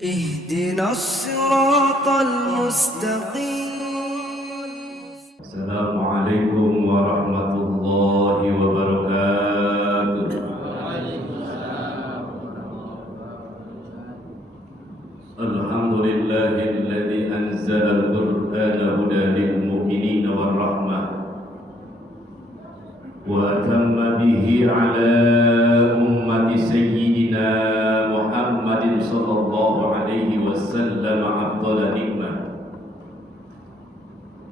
اهدنا الصراط المستقيم. السلام عليكم ورحمة الله وبركاته. الحمد لله الذي أنزل القرآن هدى للمؤمنين والرحمة وأتم به على أمة سيدنا محمد صلى الله عليه وسلم أفضل نعمة.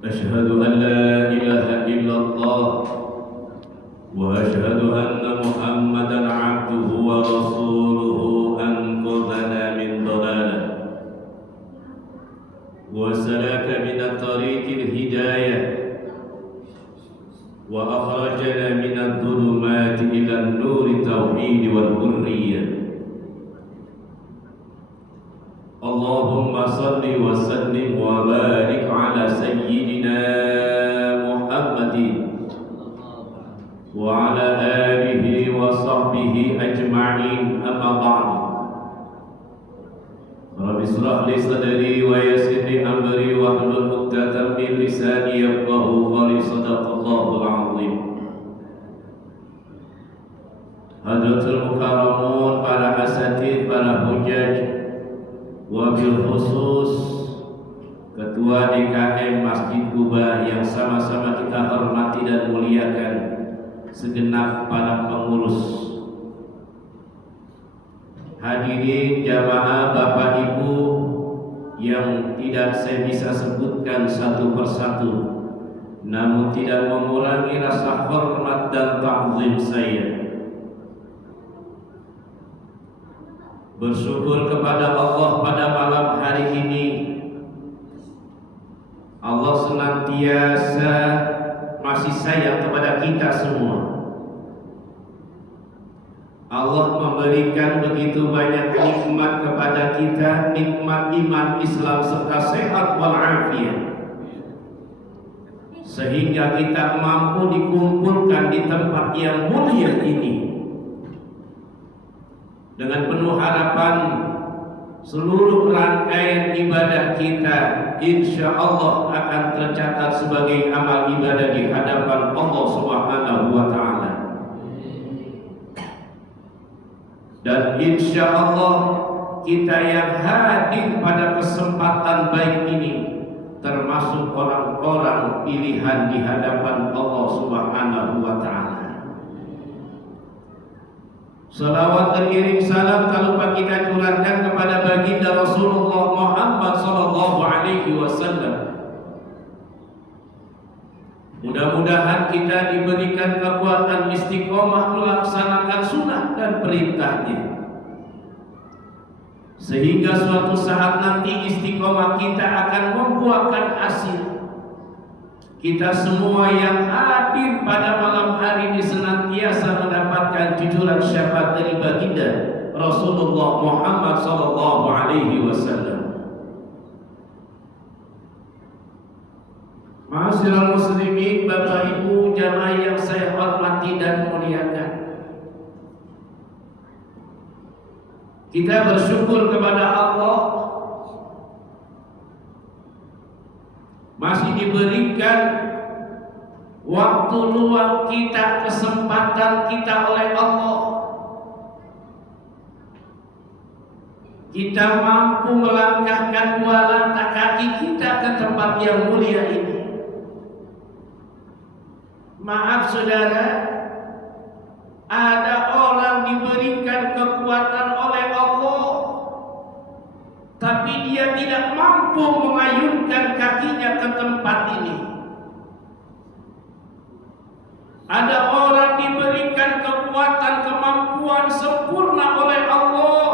أشهد أن لا إله إلا الله وأشهد أن محمدا عبده ورسوله أنقذنا من ضلالة وسلك من الطريق الهداية وأخرجنا من الظلمات إلى النور التوحيد والحرية. اللهم صل وسلم وبارك على سيدنا محمد وعلى آله وصحبه أجمعين. أما بعد، رب اشرح لي صدري ويسر لي أمري واحلل عقدة من لساني يفقهوا قولي. صدق الله العظيم. Hadratul Mukarramun, para asatidz, para hujjaj, wabil khusus Ketua DKM Masjid Kuba yang sama-sama kita hormati dan muliakan, segenap para pengurus, hadirin jamaah, Bapak Ibu yang tidak saya bisa sebutkan satu persatu, namun tidak mengurangi rasa hormat dan ta'zim saya. Bersyukur kepada Allah pada malam hari ini, Allah senantiasa masih sayang kepada kita semua. Allah memberikan begitu banyak nikmat kepada kita, nikmat iman, Islam serta sehat walafiat, sehingga kita mampu dikumpulkan di tempat yang mulia ini. Dengan penuh harapan seluruh rangkaian ibadah kita insya Allah akan tercatat sebagai amal ibadah di hadapan Allah Subhanahu wa Ta'ala. Dan insya Allah kita yang hadir pada kesempatan baik ini termasuk orang-orang pilihan di hadapan Allah Subhanahu wa Ta'ala. Salawat teriring salam tak lupa kita curahkan kepada baginda Rasulullah Muhammad sallallahu alaihi wasallam. Mudah-mudahan kita diberikan kekuatan istiqomah melaksanakan sunnah dan perintahnya, sehingga suatu saat nanti istiqomah kita akan membuahkan hasil. Kita semua yang hadir pada malam hari ini senantiasa mendapatkan jujuran syafaat dari baginda Rasulullah Muhammad sallallahu alaihi wasallam. Ma'asyiral muslimin, Bapak Ibu jamaah yang saya hormati dan muliakan, kita bersyukur kepada Allah masih diberikan waktu luang kita, kesempatan kita oleh Allah. Kita mampu melangkahkan dua langkah kaki kita ke tempat yang mulia ini. Maaf saudara, ada orang diberikan kekuatan oleh Allah, tapi dia tidak mampu mengayunkan kakinya ke tempat ini. Ada orang diberikan kekuatan, kemampuan sempurna oleh Allah,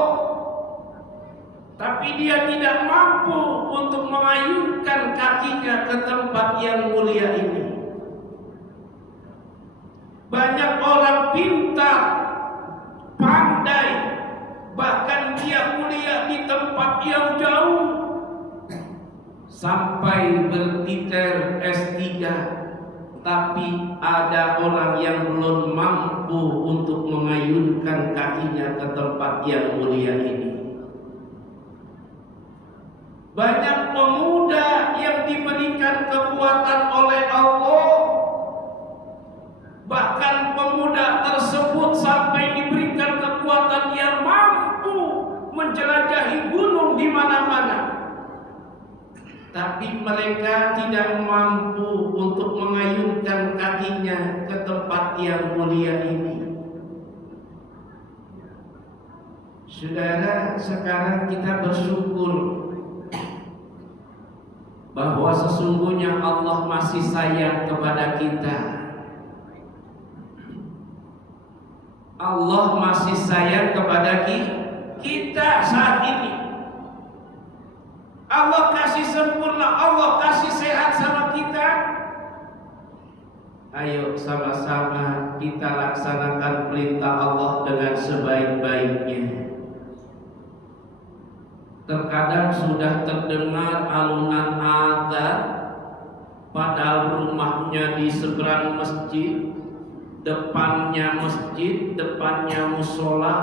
tapi dia tidak mampu untuk mengayunkan kakinya ke tempat yang mulia ini. Banyak orang pintar, pandai, bahkan dia kuliah di tempat yang jauh sampai bertiter S3, tapi ada orang yang belum mampu untuk mengayunkan kakinya ke tempat yang mulia ini. Banyak pemuda yang diberikan kekuatan oleh Allah. Bahkan pemuda tersebut sampai diberikan kekuatan yang mampu menjelajahi gunung di mana-mana. Tapi mereka tidak mampu untuk mengayunkan kakinya ke tempat yang mulia ini. Saudara, sekarang kita bersyukur bahwa sesungguhnya Allah masih sayang kepada kita. Allah masih sayang kepada kita saat ini. Allah kasih sempurna, Allah kasih sehat sama kita. Ayo sama-sama kita laksanakan perintah Allah dengan sebaik-baiknya. Terkadang sudah terdengar alunan azan, padahal rumahnya di seberang masjid, depannya masjid, depannya musola,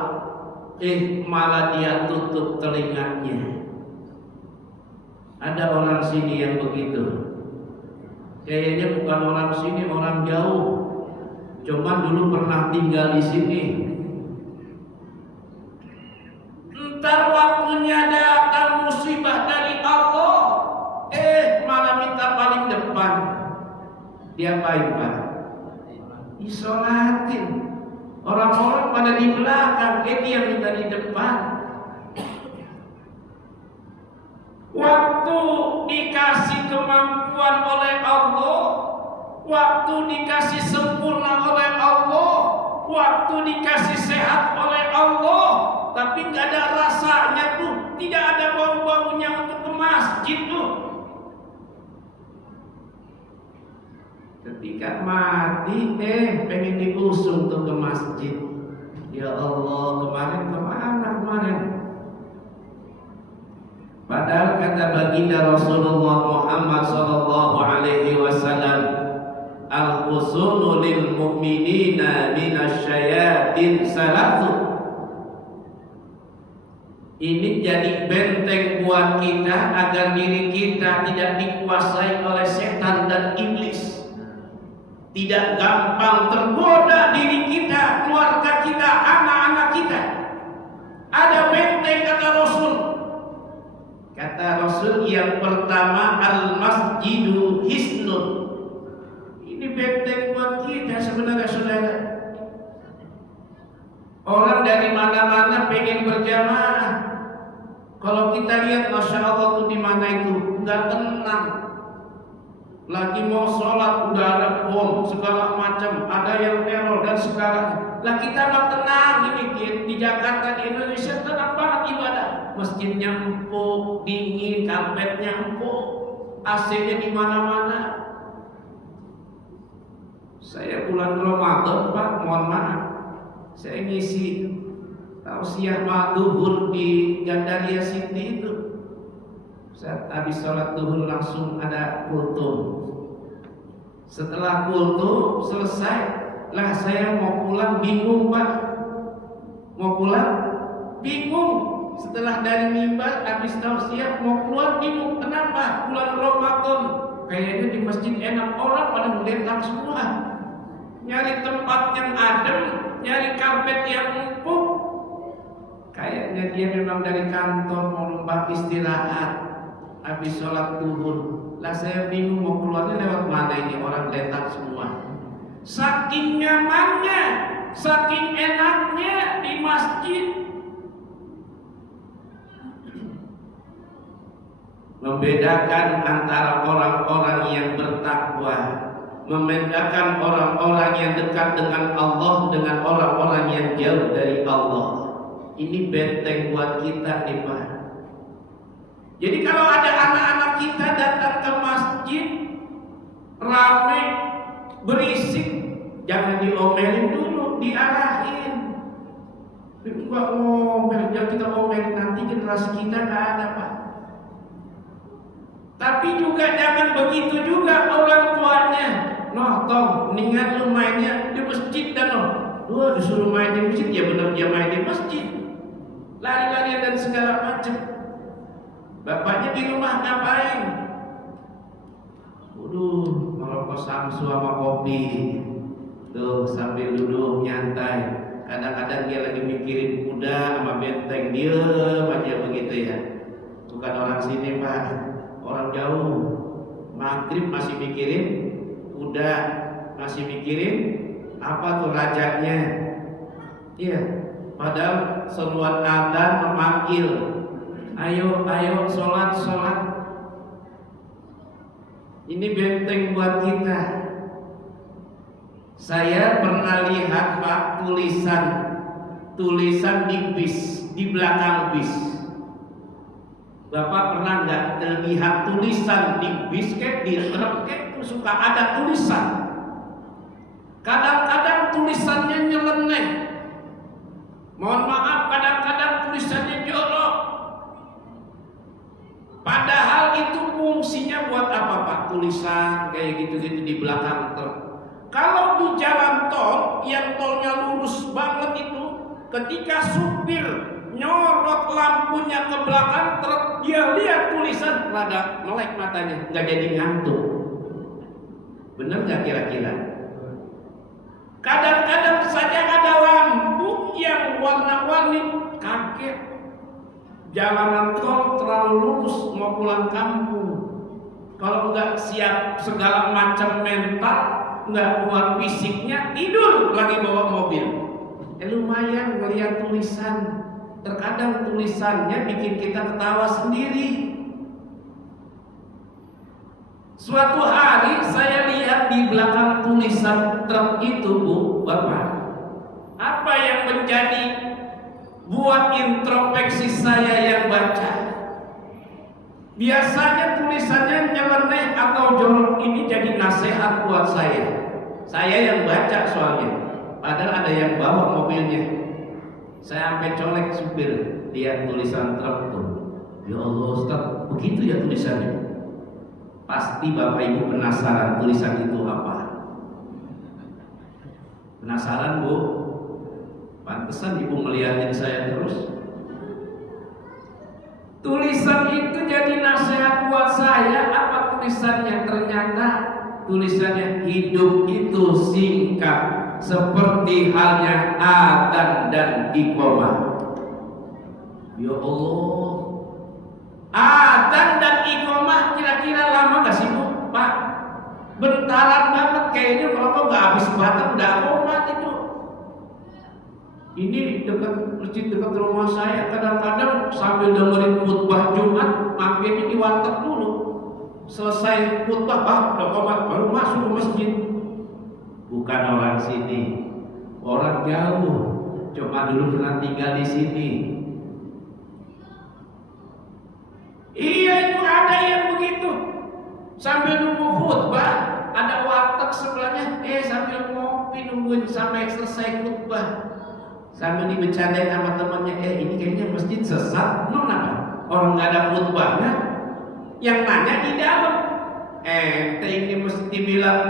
malah dia tutup telinganya. Ada orang sini yang begitu. Kayaknya bukan orang sini, orang jauh. Cuman dulu pernah tinggal di sini. Entar waktunya datang musibah dari Allah, malah minta paling depan. Diapain Pak? Disolatin. Orang-orang pada di belakang, dia minta di depan. Waktu dikasih kemampuan oleh Allah, waktu dikasih sempurna oleh Allah, waktu dikasih sehat oleh Allah, tapi nggak ada rasanya tuh, tidak ada bau-baunya untuk ke masjid tuh. Ketika mati, pengen diusung tuh ke masjid. Ya Allah, kemarin kemana kemarin? Padahal kata baginda Rasulullah Muhammad sallallahu alaihi wasallam, al-husunu lil mu'minina minasyayatin salatu. Ini jadi benteng buat kita agar diri kita tidak dikuasai oleh setan dan iblis. Tidak gampang tergoda diri kita, keluarga kita, anak-anak kita. Ada benteng kata Rasul. Kata Rasul yang pertama, al-masjidu hisnun. Ini benteng buat kita sebenarnya, saudara. Orang dari mana-mana pengen berjamaah. Kalau kita lihat, masya Allah tuh di mana itu nggak tenang. Lagi mau sholat udah ada bom segala macam, ada yang teror dan segala. Lah kita mah tenang ini di Jakarta, di Indonesia tenang banget ibadah. Masjidnya empuk, dingin, karpetnya empuk, AC-nya di mana-mana. Saya bulan Ramadan Pak, mohon maaf, saya ngisi tausiah duhur di Gandaria City itu. Saat habis sholat duhur langsung ada kultum. Setelah kultum selesai, lah saya mau pulang bingung Pak. Mau pulang bingung. Setelah dari mimbar habis tausiah mau keluar bingung. Kenapa? Bulan Ramadan. Kayaknya di masjid enak, orang pada mendetak semua. Nyari tempat yang adem, nyari karpet yang empuk. Kayaknya dia memang dari kantor mau numpang istirahat habis sholat duhur. Lah saya bingung mau keluarnya lewat mana ini, orang letak semua. Saking nyamannya, saking enaknya di masjid. Membedakan antara orang-orang yang bertakwa, membedakan orang-orang yang dekat dengan Allah dengan orang-orang yang jauh dari Allah. Ini benteng buat kita nih Pak. Jadi kalau ada anak-anak kita datang ke masjid ramai, berisik, jangan diomelin dulu, diarahin. Enggak ngomel, jangan kita omelin, nanti generasi kita nggak ada Pak. Tapi juga jangan begitu juga orang tuanya. Noh, Tom, mendingan lu mainnya di masjid dan lu disuruh main di masjid, ya benar dia main di masjid. Lari-larian dan segala macam. Bapaknya di rumah ngapain? Waduh, ngerokok samsu sama kopi. Tuh sambil duduk nyantai. Kadang-kadang dia lagi mikirin kuda sama benteng, diem aja begitu ya. Bukan orang sini Pak, orang jauh. Maghrib masih mikirin kuda, masih mikirin apa tuh rajanya. Iya, padahal seruan adzan memanggil, ayo, ayo, sholat, sholat. Ini benteng buat kita. Saya pernah lihat Pak tulisan di bis, di belakang bis. Bapak pernah nggak lihat tulisan di bis kayak di truk kayak suka ada tulisan. Kadang-kadang tulisannya nyeleneh. Mohon maaf, kadang-kadang tulisannya jorok. Padahal itu fungsinya buat apa Pak? Tulisan kayak gitu-gitu di belakang truk. Kalau di jalan tol yang tolnya lurus banget itu, ketika supir nyorot lampunya ke belakang truk, dia lihat tulisan, rada melek matanya, nggak jadi ngantuk. Bener nggak kira-kira? Kadang-kadang saja ada lampu yang warna-warni, kaget. Jalanan tol terlalu lurus mau pulang kampung. Kalau nggak siap segala macam mental, nggak kuat fisiknya, tidur lagi bawa mobil. Lumayan ngelihat tulisan. Terkadang tulisannya bikin kita ketawa sendiri. Suatu hari saya lihat di belakang tulisan truk itu, Bu, Bapak, apa yang menjadi buat introspeksi saya yang baca. Biasanya tulisannya nyeleneh atau jorok, ini jadi nasihat buat saya. Saya yang baca soalnya. Padahal ada yang bawa mobilnya. Saya sampai colek supir, lihat tulisan truk tuh. Ya Allah Ustaz, begitu ya tulisannya. Pasti Bapak Ibu penasaran tulisan itu apa. Penasaran Bu? Pantesan Ibu ngeliatin saya terus. Tulisan itu jadi nasihat buat saya. Apa tulisannya? Ternyata tulisannya, hidup itu singkat seperti halnya adzan dan iqamah. Ya Allah, adzan dan iqamah kira-kira lama gak sih Bu? Pak, bentaran banget kayaknya. Kalau nggak habis batang udah komat itu. Ini dekat masjid dekat rumah saya, kadang-kadang sambil dengerin khutbah Jumat mampir di warteg dulu. Selesai khutbah, udah komat, baru masuk ke masjid. Bukan orang sini, orang jauh, cuma dulu pernah tinggal di sini. Iya, itu ada yang begitu. Sambil nunggu khutbah, ada warteg sebelahnya, sambil ngopi nungguin sampai selesai khutbah. Sambil dibercandain sama temannya, ini kayaknya masjid sesat. Kenapa? Orang nggak ada khutbahnya. Yang nanya di dalam, ini mesti bilang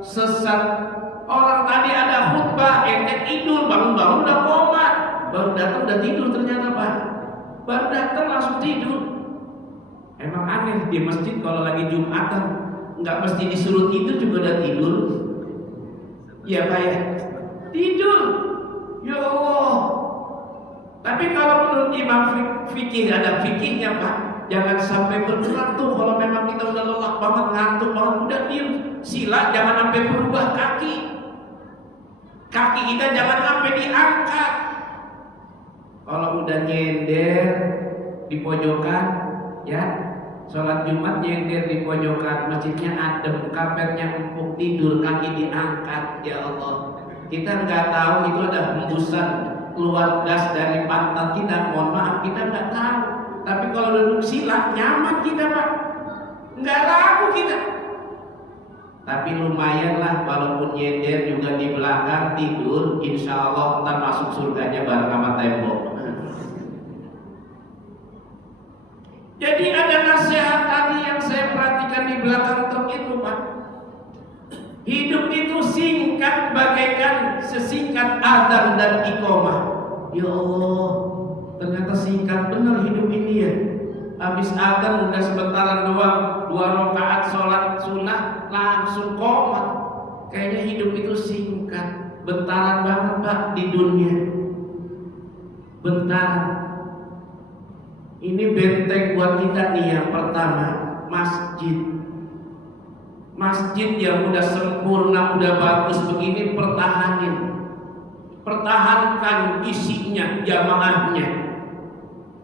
sesat. Orang tadi ada khutbah, tidur, bangun-bangun udah koma. Baru datang udah tidur ternyata Pak. Baru datang langsung tidur. Emang aneh di masjid kalau lagi Jumatan, nggak mesti disuruh tidur juga udah tidur. Iya Pak ya, tidur. Ya Allah. Tapi kalau menurut Imam fikih, ada fikihnya Pak. Jangan sampai bergerak tuh. Kalau memang kita udah lelah banget, ngantuk banget, udah diem. Sila jangan sampai berubah kaki. Kaki kita jangan sampai diangkat. Kalau udah nyender di pojokan, ya, sholat Jumat nyender di pojokan, masjidnya adem, karpetnya empuk, tidur, kaki diangkat. Ya Allah, kita nggak tahu itu ada hembusan keluar gas dari pantat kita. Mohon maaf, kita nggak tahu. Tapi kalau duduk sila nyaman kita Pak, nggak ragu kita. Tapi lumayan lah, walaupun nyender juga di belakang tidur, insya Allah ntar masuk surganya bareng sama tembok. Jadi ada nasihat tadi yang saya perhatikan di belakang truk itu Pak. Hidup itu singkat bagaikan sesingkat adzan dan iqamah. Ya Allah, ternyata singkat benar hidup ini ya. habis adzan udah sebentaran doang, 2 rakaat sholat sunnah langsung qomat. Kayaknya hidup itu singkat, bentaran banget Pak di dunia. Bentaran. Ini benteng buat kita nih yang pertama, masjid. Masjid yang udah sempurna, udah bagus begini, pertahanin. Pertahankan isinya, jamaahnya.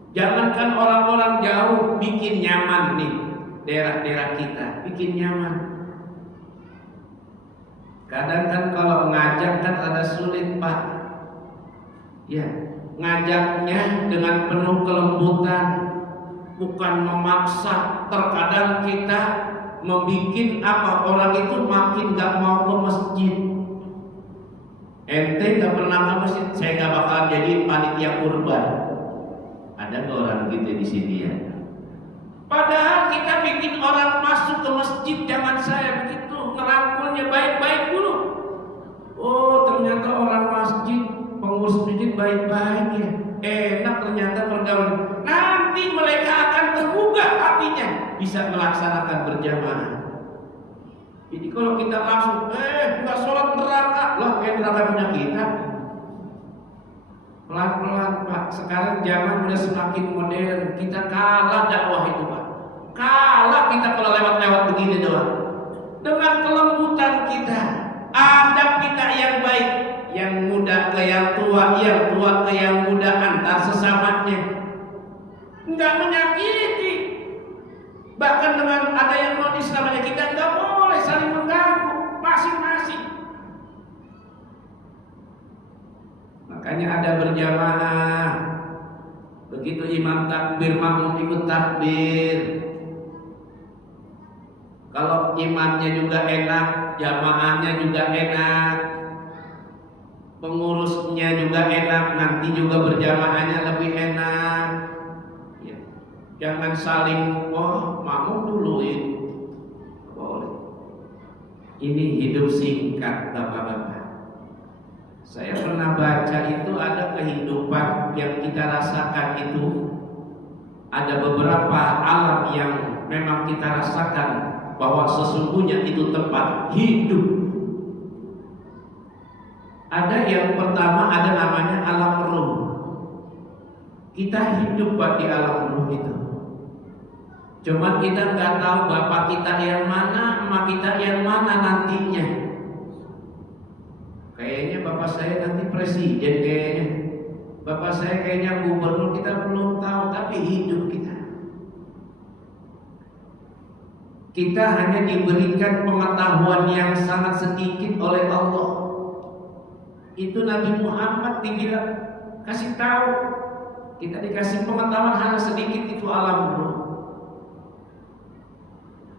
Jangankan orang-orang jauh, bikin nyaman nih daerah-daerah kita, bikin nyaman. Kadang kan kalau ngajak kan ada sulit Pak. Ya, ngajaknya dengan penuh kelembutan, bukan memaksa. Terkadang kita membikin apa orang itu makin gak mau ke masjid. Ente gak pernah ke masjid, saya gak bakal jadi panitia kurban. Ada gak orang gitu di sini ya? Padahal kita bikin orang masuk ke masjid, jangan saya begitu, ngerangkulnya baik-baik dulu. Oh ternyata orang masjid, pengurus masjid baik-baik ya, enak ternyata pergaulan. Nanti mereka akan terbuka hatinya, bisa melaksanakan berjamaah. Jadi kalau kita langsung, nggak sholat neraka, lah kayak neraka punya kita. Pelan-pelan Pak, sekarang zaman udah semakin modern, kita kalah dakwah itu Pak. Kalah kita kalau lewat-lewat begini doang. Dengan kelembutan kita, adab kita yang baik, yang muda ke yang tua ke yang muda, antar sesamanya, nggak menyakiti. Bahkan dengan ada yang nonis namanya, kita nggak boleh saling mengganggu masing-masing. Makanya ada berjamaah. Begitu imam takbir, makmum ikut takbir. Kalau imamnya juga enak, jamaahnya juga enak, pengurusnya juga enak, nanti juga berjamaahnya lebih enak. Ya. Jangan saling, makmum dulu ini. Boleh. Ini hidup singkat, Bapak-bapak. Saya pernah baca itu ada kehidupan yang kita rasakan itu, ada beberapa alam yang memang kita rasakan bahwa sesungguhnya itu tempat hidup. Ada yang pertama, ada namanya alam ruh. Kita hidup di alam ruh itu. Cuman kita nggak tahu bapak kita yang mana, emak kita yang mana nantinya. Kayaknya bapak saya nanti presiden kayaknya. Bapak saya kayaknya gubernur, kita belum tahu, tapi hidup kita. Kita hanya diberikan pengetahuan yang sangat sedikit oleh Allah. Itu Nabi Muhammad dibilang, kasih tahu. Kita dikasih pengetahuan hanya sedikit, itu alam ruh.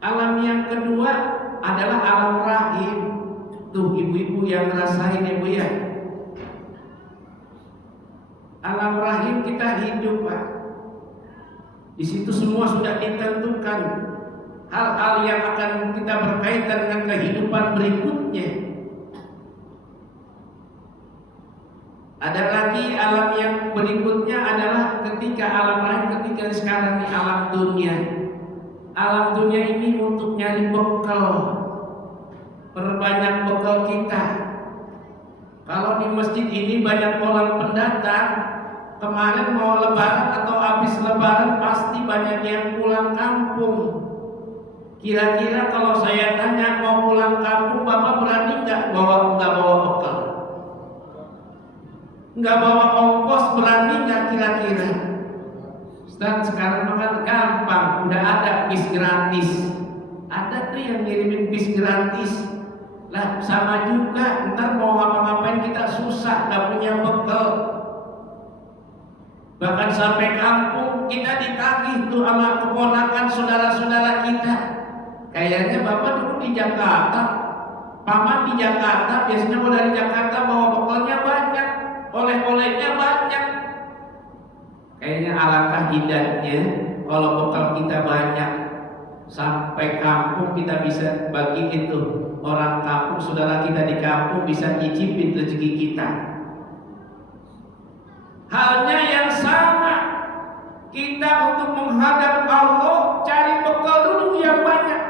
Alam yang kedua adalah alam rahim. Tuh ibu-ibu yang ngerasain ibu ya. Alam rahim kita hidup Pak. Di situ semua sudah ditentukan hal-hal yang akan kita berkaitan dengan kehidupan berikutnya. Ada lagi alam yang berikutnya adalah ketika alam rahim, ketika sekarang di alam dunia. Alam dunia ini untuk nyari bekal, perbanyak bekal kita. Kalau di masjid ini banyak orang pendatang, kemarin mau lebaran atau habis lebaran pasti banyak yang pulang kampung. Kira-kira kalau saya tanya mau pulang kampung, bapak berani nggak bawa bekal? Nggak bawa ongkos, berani nggak kira-kira? Ustaz, sekarang makan gampang, udah ada bis gratis. Ada tuh yang ngirimin bis gratis. Lah sama juga, ntar mau ngapa-ngapain kita susah, nggak punya bekal. Bahkan sampai kampung kita ditagih tuh sama keponakan saudara-saudara kita. Kayaknya bapak dulu di Jakarta, paman di Jakarta, biasanya kalau dari Jakarta bawa bekalnya banyak, oleh-olehnya banyak. Kayaknya alangkah indahnya kalau bekal kita banyak, sampai kampung kita bisa bagi itu. Orang kampung, saudara kita di kampung bisa nyicipin rezeki kita. Halnya yang sama Kita untuk menghadap Allah cari bekal dulu yang banyak.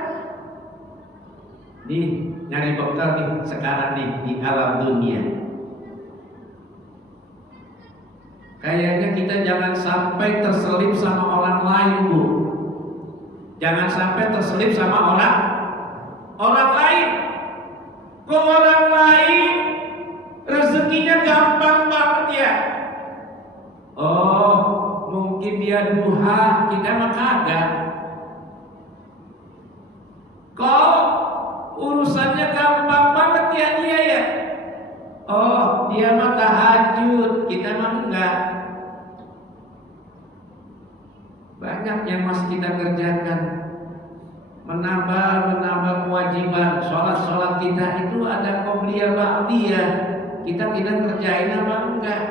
Nih, nyari bekal nih sekarang nih di alam dunia. Kayaknya kita jangan sampai terselip sama orang lain, Bu. Jangan sampai terselip sama orang lain. Kok orang lain rezekinya gampang banget ya? Oh, mungkin dia duha, kita mah kagak. Kok urusannya gampang banget ya dia ya? Oh, dia mah tahajud, kita mah enggak. Banyak yang masih kita kerjakan, menambah kewajiban. Sholat kita itu ada qobliyah ba'diyah. Kita kerjain apa enggak?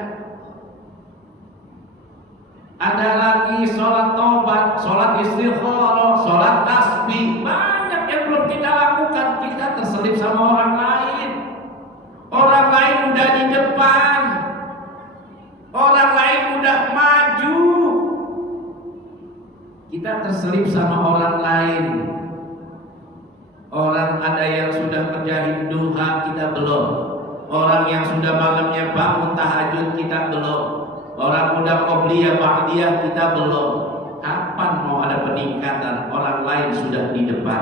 Ada lagi sholat tobat, sholat istikharah, sholat tasbih. Banyak yang belum kita lakukan. Kita terselip sama orang lain. Orang lain udah di depan, orang lain udah maju. Kita terselip sama orang lain. Orang ada yang sudah kerjain duha, kita belum. Orang yang sudah malamnya bangun tahajud, kita belum. Orang udah qobliyah ba'diyah, kita belum. Kapan mau ada peningkatan? Orang lain sudah di depan.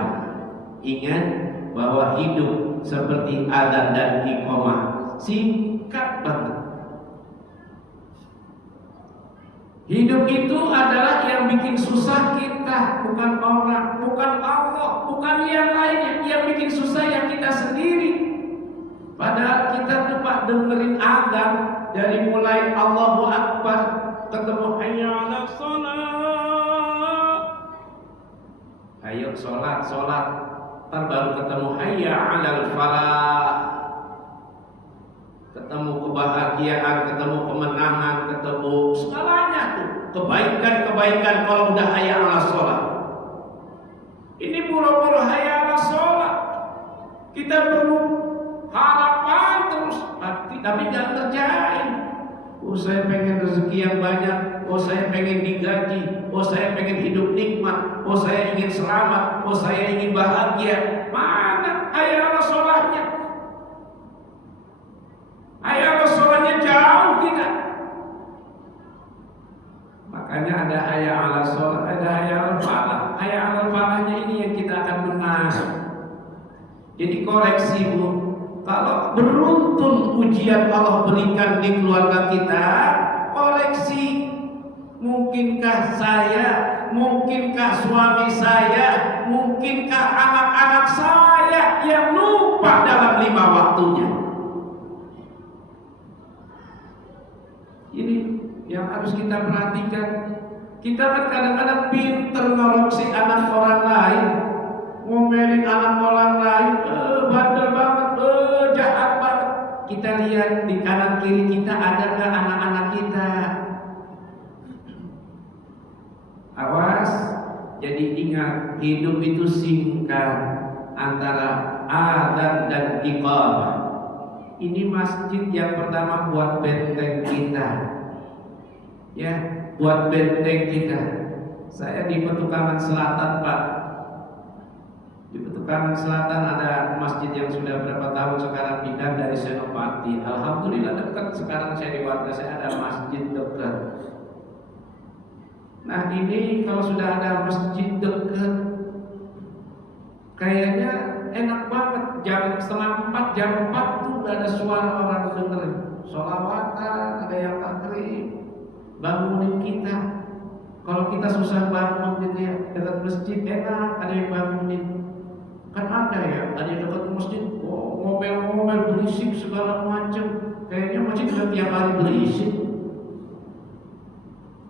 Ingat bahwa hidup seperti adzan dan iqamah, singkat banget. Hidup itu adalah yang bikin susah kita, bukan orang, bukan Allah, bukan yang lain. Yang bikin susah yang kita sendiri. Padahal kita tempat dengerin adzan dari mulai Allahu Akbar ketemu hayya 'alas shalah. Ayo sholat. Ntar baru ketemu hayya 'alal falah. Ketemu kebahagiaan, ketemu kemenangan, ketemu segalanya tuh. Kebaikan kalau udah hayya 'alas shalah. Ini buru-buru hayya 'alas shalah. Kita perlu harapan terus, tapi jangan kerjain. Oh, saya pengen rezeki yang banyak. Oh, saya pengen digaji. Oh, saya pengen hidup nikmat. Oh, saya ingin selamat. Oh, saya ingin bahagia. Mana hayya 'alas sholahnya? Hayya 'alas sholahnya jauh kita. Makanya ada hayya 'alas sholah, ada hayya 'alal falah. Hayya 'alal falahnya ini yang kita akan benar. Jadi koreksi, Bu. Kalau beruntun ujian Allah berikan di keluarga kita, koreksi. Mungkinkah saya, mungkinkah suami saya, mungkinkah anak-anak saya yang lupa dalam 5 waktunya? Ini yang harus kita perhatikan. Kita kan kadang-kadang pinter ngoroksi anak orang lain, ngomelin anak orang lain, bandel banget, jahat banget. Kita lihat di kanan kiri kita ada nggak anak-anak kita? Awas. Jadi ingat, hidup itu singkat antara adzan dan iqamah. Ini masjid yang pertama buat benteng kita, ya, buat benteng kita. Saya di Petukangan Selatan, Pak. Di Petukangan Selatan ada masjid yang sudah berapa tahun sekarang pindah dari Senopati. Alhamdulillah dekat. Sekarang saya di warga saya ada masjid dekat. Nah, ini kalau sudah ada masjid dekat, kayaknya enak banget. Jam 3:30, jam 4 tuh udah ada suara orang dengerin sholawatan, ada yang takrim, bangunin kita. Kalau kita susah bangun gitu ya, dekat masjid enak, ada yang bangunin. Kan ada ya, ada yang dekat masjid, ngomel-ngomel, berisik segala macam. Kayaknya masjid udah tiap hari berisik.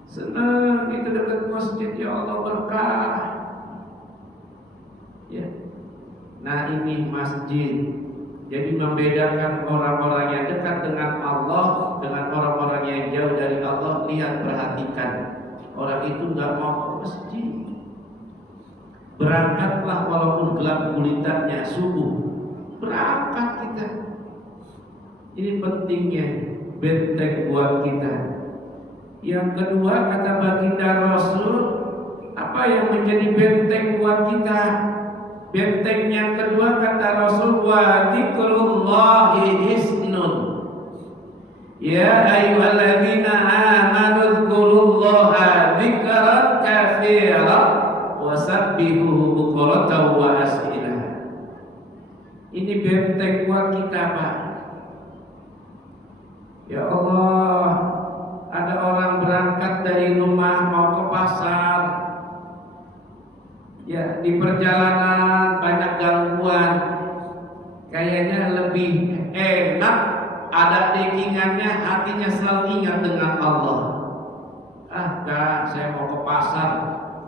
Senang itu dekat masjid, ya Allah berkah. Ya. Nah, ini masjid. Jadi membedakan orang-orang yang dekat dengan Allah dengan orang-orang yang jauh dari Allah. Lihat, perhatikan. Orang itu nggak mau ke masjid. Berangkatlah walaupun gelap gulitannya subuh. Berangkat kita. Ini pentingnya benteng buat kita. Yang kedua, kata baginda Rasul, apa yang menjadi benteng buat kita? Benteng yang kedua kata Rasul, wa dzikrullahi hisnun. Ya ayyuhalladzina amanu dzkurullaha dzikran katsiran wasabbihuhu bukratan wa asila. Ini benteng buat kita, Pak. Ya Allah, ada orang berangkat dari rumah mau ke pasar. Ya, di perjalanan banyak gangguan. Kayaknya lebih enak ada dekingannya, hatinya selalu ingat dengan Allah. Ah, Kak, saya mau ke pasar.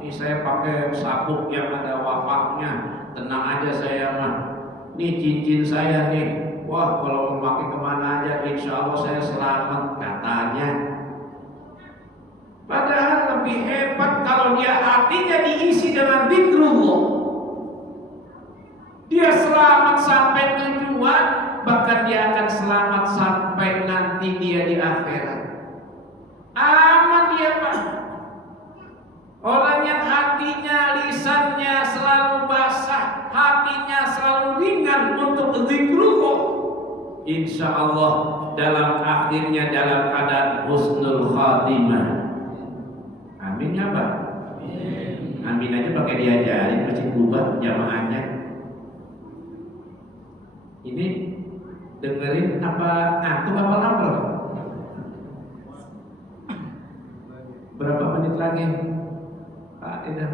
Ini saya pakai sabuk yang ada wafaknya. Tenang aja saya mah. Nih cincin saya nih. Wah, kalau mau pakai kemana aja, insya Allah saya selamat, katanya. Padahal lebih hebat kalau dia hatinya diisi dengan zikrullah. Dia selamat sampai tujuan, bahkan dia akan selamat sampai nanti dia di akhirat. Aman dia, Pak. Orang yang hatinya, lisannya selalu basah, hatinya selalu ringan untuk zikrullah, insya Allah dalam akhirnya dalam keadaan husnul khatimah. Amin ya, Pak. Amin aja pakai diajarin masjid Kuba jamaahnya. Ini dengerin apa ngantuk apa lapar? Berapa menit lagi? Pak Eda.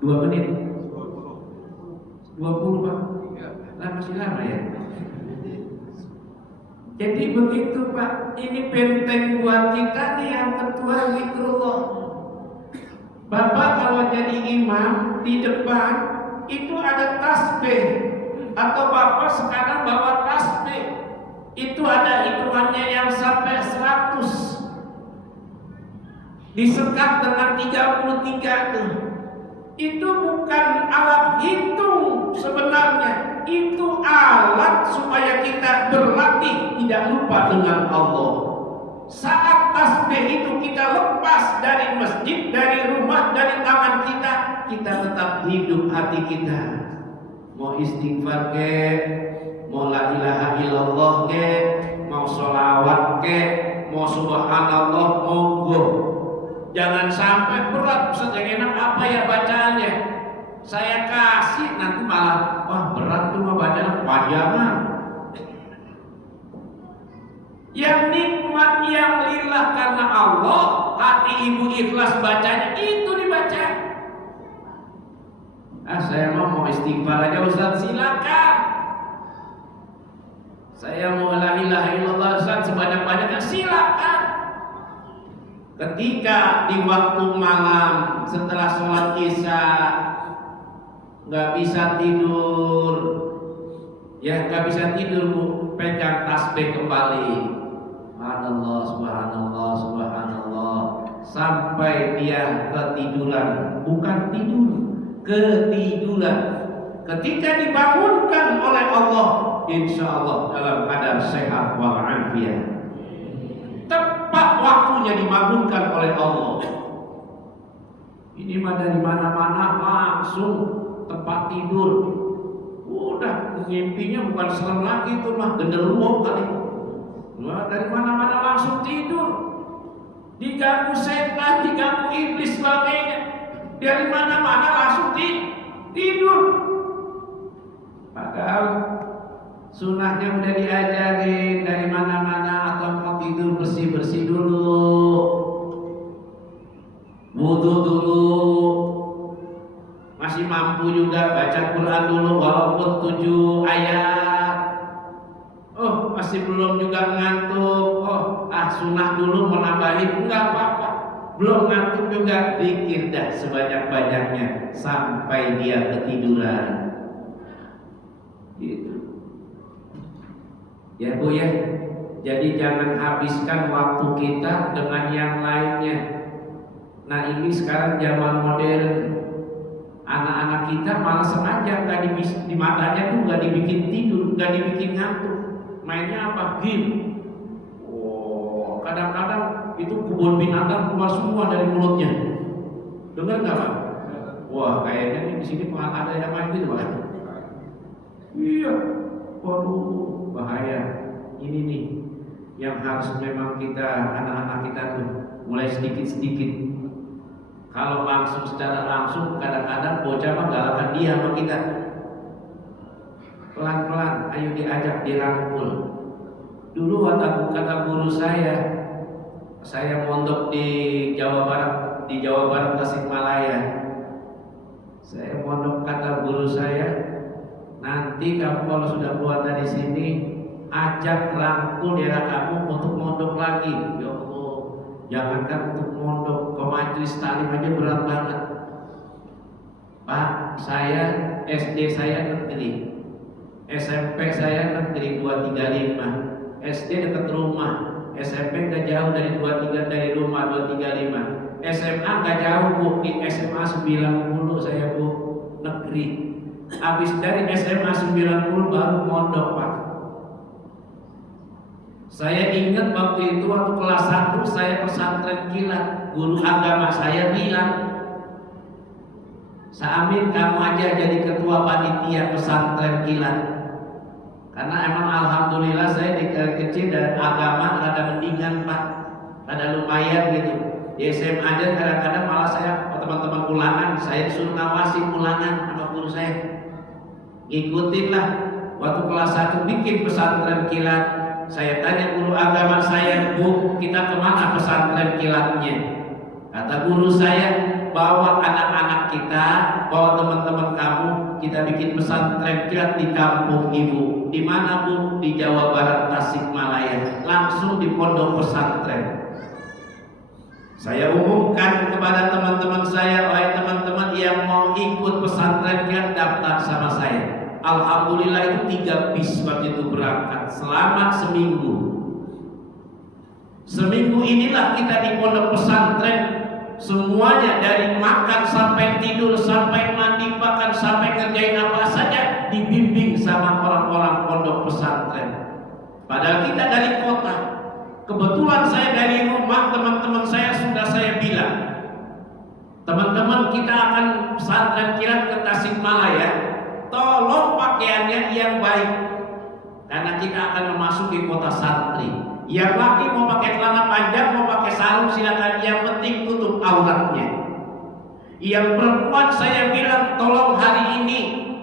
2 menit. 20, Pak. Lah masih lama ya. Jadi begitu, Pak. Ini benteng buat kita nih yang kedua, zikrullah. Bapak kalau jadi imam di depan itu ada tasbih, atau Bapak sekarang bawa tasbih, itu ada hitungannya yang sampai 100. Disekat dengan 33 tuh. Itu bukan alat hitung sebenarnya. Itu alat supaya kita berlatih tidak lupa dengan Allah. Saat tasbih itu kita lepas dari masjid, dari rumah, dari tangan kita, kita tetap hidup hati kita. Mau istighfar ke, mau la ilaha illallah ke, mau sholawat ke, mau subhanallah, monggo. Jangan sampai berat, enak apa ya bacaannya. Saya kasih nanti malah wah berat tuh mah bacaan kepanjangan. Yang nikmat yang lillah karena Allah, hati ibu ikhlas bacanya, itu dibaca. Ah, saya mau istighfar aja Ustaz, silakan. Saya mau la ilaha illallah Ustaz sebanyak-banyaknya, silakan. Ketika di waktu malam setelah sholat isya nggak bisa tidur, ya nggak bisa tidur, Bu, pegang tasbih kembali. Subhanallah, subhanallah, subhanallah, sampai dia ketiduran, bukan tidur, ketiduran. Ketika dibangunkan oleh Allah, insya Allah dalam keadaan sehat walafiat. Tepat waktunya dibangunkan oleh Allah. Ini mah dari mana-mana langsung tempat tidur. Udah mimpinya bukan serem lagi, itu mah genderuwo kali. Wah, dari mana-mana langsung tidur. Diganggu setan, diganggu iblis sebagainya. Dari mana-mana langsung tidur. Padahal sunahnya udah diajarin dari mana-mana, atau mau tidur bersih-bersih dulu, wudu dulu, masih mampu juga baca Quran dulu walaupun 7 ayat. Oh, masih belum juga ngantuk. Oh, sunah dulu mau nambahin, enggak apa-apa. Belum ngantuk juga, zikir dah sebanyak-banyaknya sampai dia ketiduran. Gitu. Ya Bu ya. Jadi jangan habiskan waktu kita dengan yang lainnya. Nah, ini sekarang zaman modern. Anak-anak kita malah sengaja di matanya tuh nggak dibikin tidur, nggak dibikin ngantuk. Mainnya apa? Game. Oh, kadang-kadang itu kebun binatang keluar semua dari mulutnya. Dengar nggak Pak? Wah, kayaknya di sini ada yang main gitu Pak. Iya, waduh, bahaya. Ini nih yang harus memang kita, anak-anak kita tuh mulai sedikit-sedikit. Kalau langsung secara langsung, kadang-kadang bocah mah galakan dia sama kita. Pelan-pelan, ayo diajak, dirangkul. Dulu kata guru saya mondok di Jawa Barat Tasikmalaya. Saya mondok, kata guru saya, nanti kamu kalau sudah keluar dari sini, ajak rangkul daerah kamu untuk mondok lagi. Ya Allah, jangankan untuk mondok, ke majelis taklim aja berat banget. Pak, saya SD saya negeri, SMP saya negeri 235, SD dekat rumah, SMP gak jauh dari 23 dari rumah 235, SMA gak jauh Bu, di SMA 90 saya Bu, negeri. Habis dari SMA 90 baru mondok Pak. Saya ingat waktu itu waktu kelas 1 saya pesantren kilat, guru agama saya bilang, Saamin kamu aja jadi ketua panitia pesantren kilat. Karena emang alhamdulillah saya di kecil dan agama rada mendingan Pak, rada lumayan gitu. Di SMA aja kadang-kadang malah saya teman-teman ulangan, saya disuruh ngawasin ulangan sama guru saya. Ngikutin lah. Waktu kelas 1 bikin pesantren kilat, saya tanya guru agama saya, Bu, kita kemana pesantren kilatnya? Kata guru saya, bawa anak-anak kita, bawa teman-teman kamu, kita bikin pesantren kilat di kampung ibu. Di mana Bu? Di Jawa Barat Tasikmalaya. Langsung di pondok pesantren. Saya umumkan kepada teman-teman saya, wahai teman-teman yang mau ikut pesantren kilat, daftar sama saya. Alhamdulillah itu 3 bis waktu itu berangkat selama seminggu. Seminggu inilah kita di pondok pesantren, semuanya dari makan sampai tidur, sampai mandi, bahkan sampai ngerjain apa saja dibimbing sama orang-orang pondok pesantren. Padahal kita dari kota. Kebetulan saya dari rumah, teman-teman saya sudah saya bilang, teman-teman kita akan pesantren kilat ke Tasikmalaya, tolong pakaiannya yang baik, karena kita akan memasuki kota santri. Yang laki mau pakai celana panjang, mau pakai sarung silakan, yang penting tutup auratnya. Yang perempuan saya bilang, tolong hari ini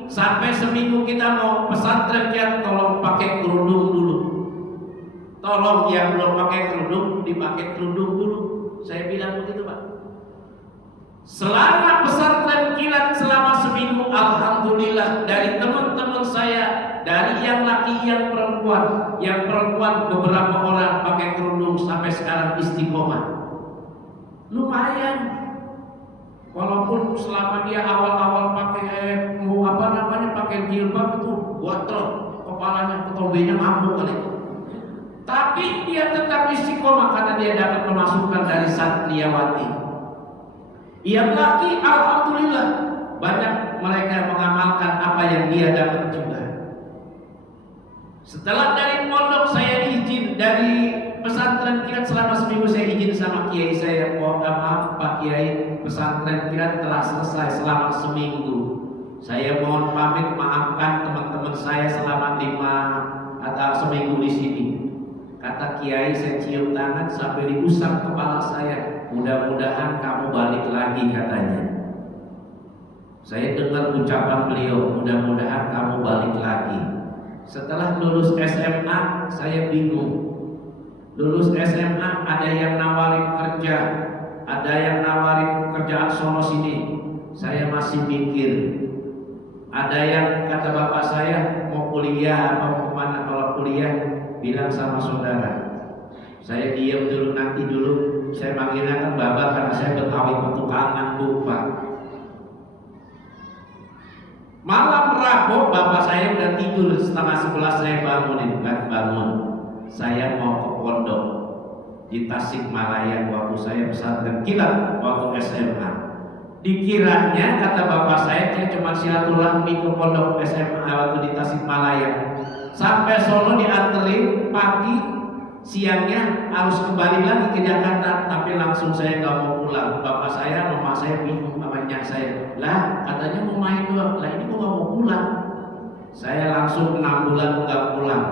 sampai seminggu kita mau pesantren kilat, tolong pakai kerudung dulu. Tolong yang belum pakai kerudung dipakai kerudung dulu. Saya bilang begitu Pak. Selama pesantren kilat selama seminggu, alhamdulillah dari teman-teman saya, dari yang laki yang perempuan beberapa orang pakai kerudung sampai sekarang istiqomah. Lumayan. Walaupun selama dia awal-awal pakai pakai jilbab itu gotrok kepalanya, ketombenya ngamuk kali. Tapi dia tetap istiqomah karena dia dapat pemasukan dari santriawati. Yang laki alhamdulillah banyak mereka mengamalkan apa yang dia dapat juga. Setelah dari pondok saya izin dari pesantren kilat selama seminggu, saya izin sama kiai saya, maaf Pak Kiai, pesantren kilat telah selesai selama seminggu. Saya mohon pamit, maafkan teman-teman saya selama 5 atau seminggu di sini. Kata kiai, saya cium tangan sampai diusap kepala saya. Mudah-mudahan kamu balik lagi katanya. Saya dengar ucapan beliau, mudah-mudahan kamu balik lagi. Setelah lulus SMA, saya bingung. Lulus SMA ada yang nawarin kerja, ada yang nawarin pekerjaan sono sini. Saya masih mikir. Ada yang kata bapak saya mau kuliah apa mau kemana, kalau kuliah bilang sama saudara. Saya diam dulu, nanti dulu. Saya manggilnya kan bapak karena saya Betawi petukangan Bu Pak. Malam Rabu bapak saya udah tidur, setengah 11 saya bangun. Saya mau ke pondok di Tasikmalaya waktu saya pesantren kilat waktu SMA. Dikiranya kata bapak saya cuma silaturahmi ke pondok SMA waktu di Tasikmalaya. Sampai sono dianterin pagi, siangnya harus kembali lagi ke Jakarta, tapi langsung saya nggak mau pulang. Bapak saya, mama saya bingung, mamanya saya, lah katanya mau main doang, lah ini kok nggak mau pulang. Saya langsung 6 bulan nggak pulang.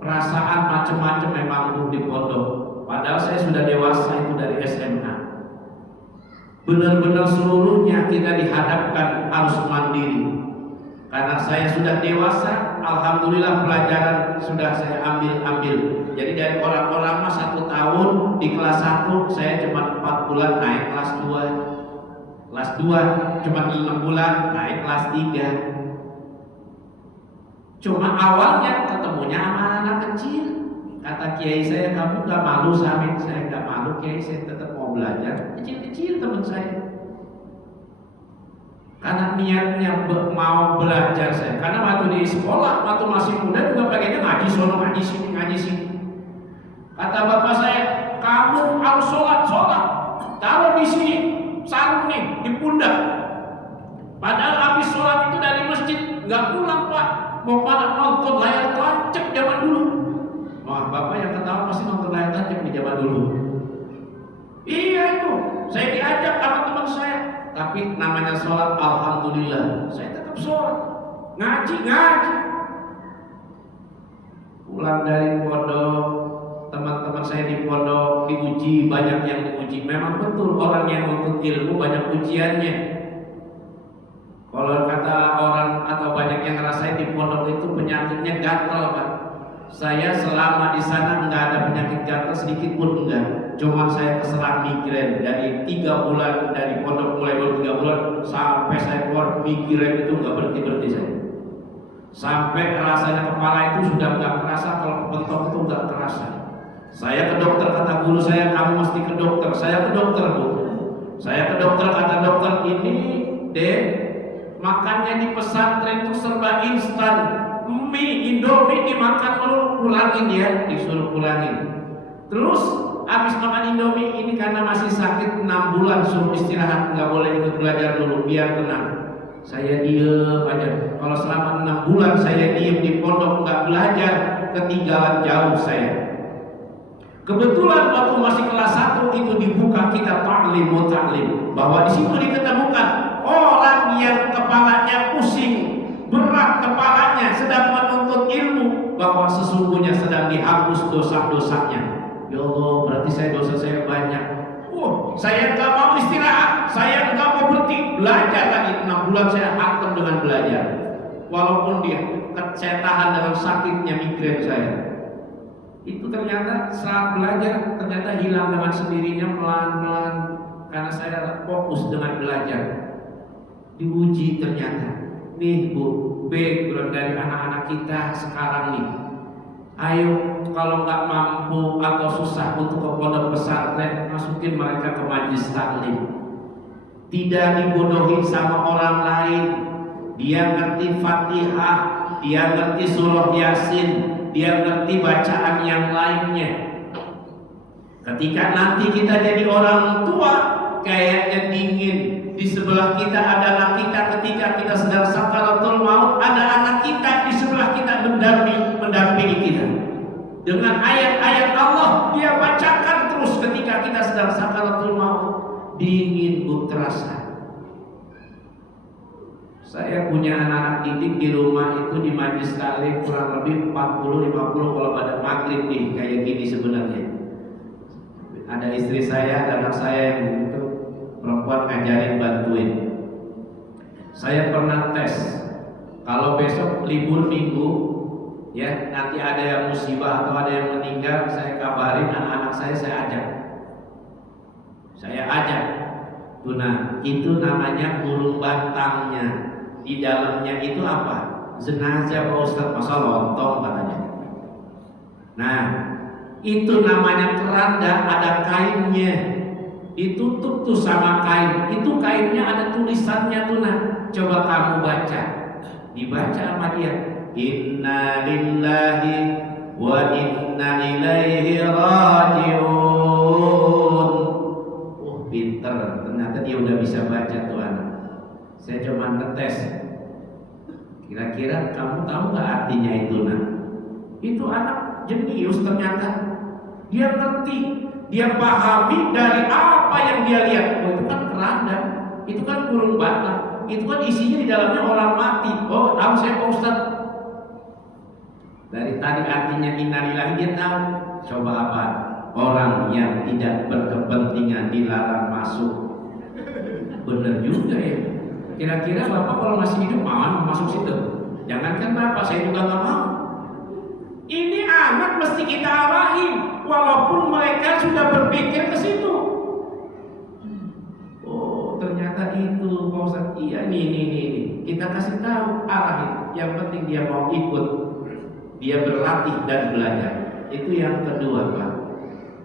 Perasaan macam-macam memang di pondok. Padahal saya sudah dewasa itu dari SMA. Benar-benar seluruhnya kita dihadapkan harus mandiri. Karena saya sudah dewasa, alhamdulillah pelajaran sudah saya ambil. Jadi dari orang-orang mah 1 tahun di kelas 1 saya cuma 4 bulan naik kelas 2. Kelas 2 cuma 6 bulan naik kelas 3. Cuma awalnya ketemunya sama anak kecil. Kata kiai saya, kamu gak malu Samit? Saya gak malu kiai, saya tetap mau belajar. Kecil-kecil teman saya. Karena niatnya mau belajar saya. Karena waktu di sekolah, waktu masih muda juga pengennya ngaji sono, ngaji sini. Kata bapak saya, kamu harus sholat, taruh di sini sarung nih di pundak. Padahal habis sholat itu dari masjid nggak pulang pak, mau pada nonton layar tancap zaman dulu. Wah bapak yang ketawa pasti nonton layar tancap di zaman dulu. Iya itu, saya diajak sama teman saya. Tapi namanya sholat, alhamdulillah saya tetap sholat, ngaji. Pulang dari pondok, teman-teman saya di pondok diuji, banyak yang diuji. Memang betul orang yang nuntut ilmu banyak ujiannya. Kalau kata orang atau banyak yang ngerasain di pondok itu penyakitnya gatal kan. Saya selama di sana nggak ada penyakit gatal sedikit pun enggak. Cuma saya keserang migrain dari 3 bulan dari pondok, mulai baru 3 bulan sampai saya keluar migrain itu nggak berhenti saya. Sampai rasanya kepala itu sudah nggak terasa, kalau kepentok itu nggak terasa. Saya ke dokter, kata guru saya, kamu mesti ke dokter. Saya ke dokter bu. Saya ke dokter, kata dokter, ini deh makannya di pesantren itu serba instan. Mie, Indomie dimakan dulu, pulangin dia, disuruh pulangin. Terus habis makan Indomie ini karena masih sakit 6 bulan suruh istirahat, nggak boleh ikut belajar dulu biar tenang. Saya diem aja. Kalau selama 6 bulan saya diem di pondok nggak belajar, ketinggalan jauh saya. Kebetulan waktu masih kelas 1 itu dibuka kitab ta'lim, bahwa di situ diketemukan orang yang kepalanya pusing, berat kepalanya sedang menuntut ilmu, bahwa sesungguhnya sedang dihapus dosa-dosanya. Ya Allah, berarti dosa saya banyak. Saya nggak mau istirahat, saya nggak mau berhenti belajar lagi. 6 bulan saya hantam dengan belajar. Walaupun saya tahan dengan sakitnya migrain saya. Itu ternyata saat belajar ternyata hilang dengan sendirinya pelan-pelan karena saya fokus dengan belajar. Diuji ternyata. Nih Bu, background dari anak-anak kita sekarang nih. Ayo kalau nggak mampu atau susah untuk ke pondok pesantren, masukin mereka ke majelis taklim. Tidak dibodohin sama orang lain. Dia ngerti Fatihah, dia ngerti surah Yasin, dia ngerti bacaan yang lainnya. Ketika nanti kita jadi orang tua, kayaknya dingin. Di sebelah kita ada anak kita, ketika kita sedang sakaratul maut, ada anak kita di sebelah kita mendampingi kita. Dengan ayat-ayat Allah dia bacakan terus ketika kita sedang sakaratul maut. Dingin Bu terasa. Saya punya anak-anak didik di rumah itu di majelis taklim kurang lebih 40-50 kalau pada maghrib nih kayak gini sebenarnya. Ada istri saya, ada anak saya yang itu perempuan ngajarin bantuin. Saya pernah tes kalau besok libur minggu ya nanti ada yang musibah atau ada yang meninggal, saya kabarin anak-anak saya ajak. Nah itu namanya burung batangnya. Di dalamnya itu apa? Jenazah Pak Ustaz, masa lontong katanya. Nah itu namanya keranda, ada kainnya, ditutup tuh sama kain. Itu kainnya ada tulisannya tuh nah. Coba kamu baca, dibaca sama dia. Inna lillahi wa inna ilaihi raji'un. Pinter, ternyata dia udah bisa baca tuh anak. Saya cuma ngetes. Kira-kira kamu tahu nggak artinya itu nah? Itu anak jenius ternyata. Dia ngerti, dia pahami dari apa yang dia lihat. Oh, itu kan keranda, itu kan kurung batang, itu kan isinya di dalamnya orang mati. Oh, tahu saya Pak Ustaz. Dari tadi artinya innalillahi dia tahu. Coba apa? Orang yang tidak berkepentingan dilarang masuk. Bener juga ya. Kira-kira Bapak kalau masih hidup mau masuk situ? Jangankan Bapak, saya juga nggak mau. Ini anak mesti kita arahin, walaupun mereka sudah berpikir ke situ. Oh, ternyata itu Pak Ustaz. Iya, nih. Kita kasih tahu, arahin. Yang penting dia mau ikut, dia berlatih dan belajar. Itu yang kedua, Pak.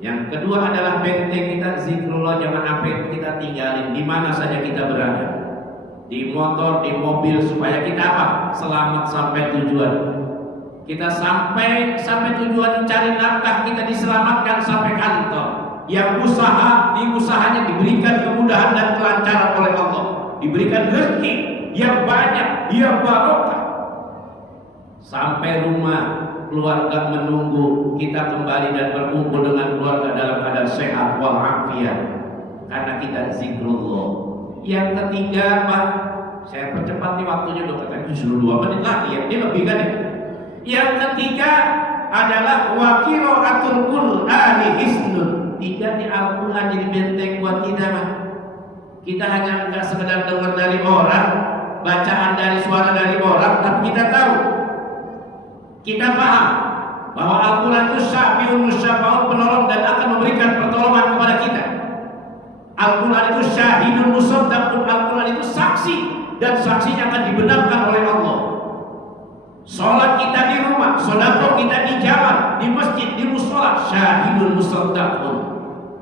Yang kedua adalah benteng kita zikrullah, jangan sampai kita tinggalin di mana saja kita berada. Di motor, di mobil, supaya kita apa? Selamat sampai tujuan. Kita sampai tujuan cari nafkah, kita diselamatkan sampai kantor. Yang usaha, di usahanya diberikan kemudahan dan kelancaran oleh Allah. Diberikan rezeki yang banyak, yang barokah. Sampai rumah, keluarga menunggu kita kembali dan berkumpul dengan keluarga dalam keadaan sehat walafiat, karena kita zikrullah. Yang ketiga, Pak, saya percepat nih waktunya, udah katanya disuruh 2 menit lagi ya, ini lebih kan ya. Yang ketiga adalah wa qiraatul Qur'ani hisnun. 3 di Al-Qur'an jadi benteng buat kita, Pak. Kita hanya enggak sekedar dengar dari orang, bacaan dari suara dari orang, tapi kita tahu, kita paham bahwa Al-Quran itu syafi'un musyafa'un, penolong dan akan memberikan pertolongan kepada kita. Al-Quran itu syahidun musaddaqun, Al-Quran itu saksi dan saksinya akan dibenarkan oleh Allah. Sholat kita di rumah, sedekah kita di jalan, di masjid, di mushola, syahidun musaddaqun,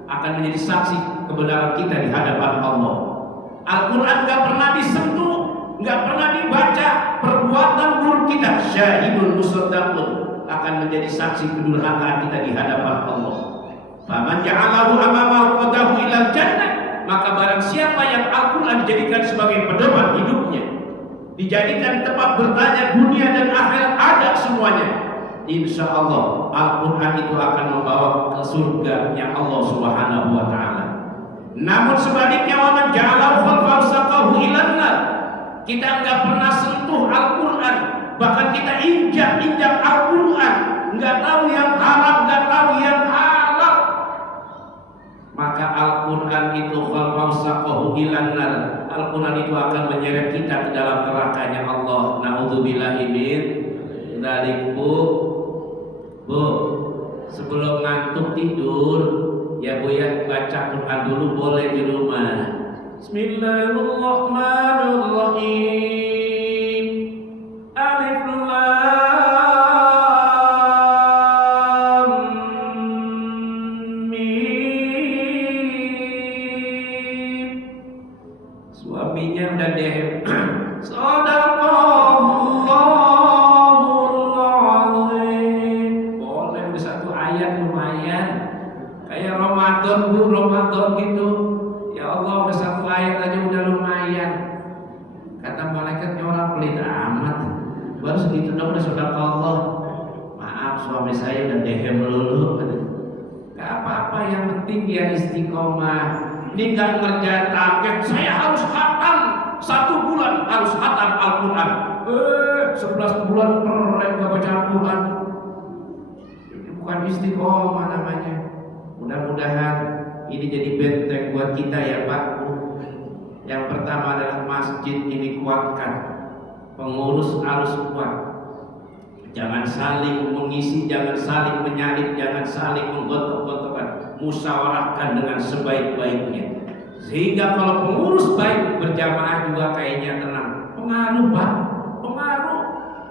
akan menjadi saksi kebenaran kita di hadapan Allah. Al-Quran gak pernah disentuh, gak pernah dibaca, perbuatan buruk kita syahidun musaddaqun, akan menjadi saksi kedurhakaan kita di hadapan Allah. Faman ja'alahu amamahu qadahu ilal jannah, maka barang siapa yang Al-Quran dijadikan sebagai pedoman hidupnya, dijadikan tempat bertanya dunia dan akhirat, ada semuanya, insya Allah Al-Quran itu akan membawa ke surga yang Allah Subhanahu wa ta'ala. Namun sebaliknya, waman ja'alahu falsaqahu ilan nar, kita enggak pernah sentuh Al-Quran, bahkan kita injak Al-Quran, enggak tahu yang haram, enggak tahu yang halal, maka Al-Quran itu falsaqahu ilan nar, Al-Quran itu akan menyeret kita ke dalam nerakanya Allah. Na'udzubillahi min dzalik. Bu, sebelum ngantuk tidur ya Bu ya, baca Quran dulu boleh di rumah. Bismillahirrahmanirrahim. Alif lam mim. Suaminya udah dehem. Shadaqallahul azim. Boleh udah 1 ayat lumayan. Kayak Ramadan Bu, Ramadan gitu. Ya Allah, udah 1 ayat aja udah lumayan. Kata malaikatnya, orang pelit amat, baru segitu dong udah shadaqallah. Maaf, suami saya udah dehem melulu. Gak apa-apa, yang penting dia istiqomah. Ini gak ngerjain target, saya harus khatam 1 bulan, harus khatam Al-Quran. 11 bulan keren gak baca Al-Quran. Ini bukan istiqomah namanya. Mudah-mudahan ini jadi benteng buat kita ya Pak. Yang pertama adalah masjid ini kuatkan, pengurus harus kuat. Jangan saling mengisi, jangan saling menyalip, jangan saling menggotok-gotokkan. Musyawarahkan dengan sebaik-baiknya, sehingga kalau pengurus baik, berjamaah juga kayaknya tenang. Pengaruh Pak, pengaruh.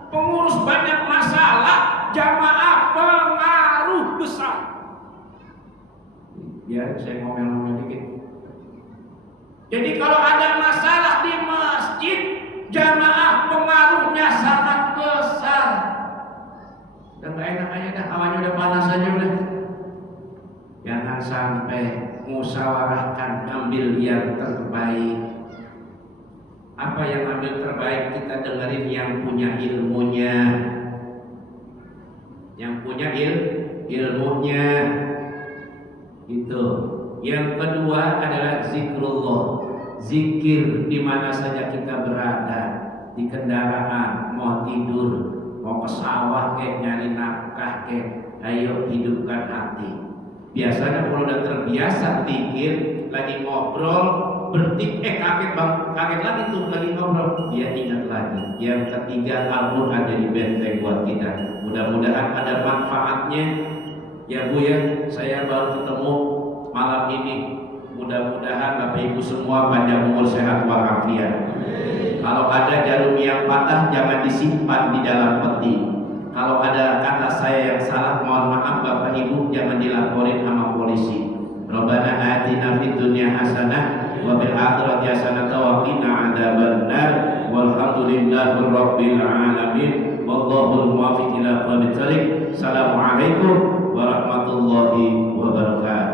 Pengurus banyak masalah, jamaah pengaruh besar. Ya, saya ngomel-ngomel dikit. Jadi kalau ada masalah di masjid, jamaah pengaruhnya sangat besar. Dan gak enak aja dah, awalnya udah panas aja udah. Jangan sampai musyawarahkan, ambil yang terbaik. Apa yang ambil terbaik? Kita dengerin yang punya ilmunya. Yang punya ilmunya. Itu. Yang kedua adalah zikrullah. Zikir di mana saja kita berada, di kendaraan, mau tidur, mau ke sawah kayak nyari nafkah kayak, ayo hidupkan hati. Biasanya kalau udah terbiasa zikir, lagi ngobrol, berhenti, kaget bang, kaget lagi tuh lagi ngobrol, dia ingat lagi. Yang ketiga, Al-Quran jadi benteng buat kita. Mudah-mudahan ada manfaatnya. Ya Bu ya, saya baru ketemu malam ini. Mudah-mudahan Bapak Ibu semua panjang umur, sehat walafiat. Kalau ada jarum yang patah jangan disimpan di dalam peti. Kalau ada kata saya yang salah, mohon maaf Bapak Ibu, jangan dilaporin sama polisi. Rabbana atina fid dunya hasanah wa fil akhirati hasanah wa qina adzabannar. Walhamdulillahi rabbil alamin. Wallahul muwaffiq ila aqwamit thoriq. Assalamualaikum warahmatullahi wabarakatuh.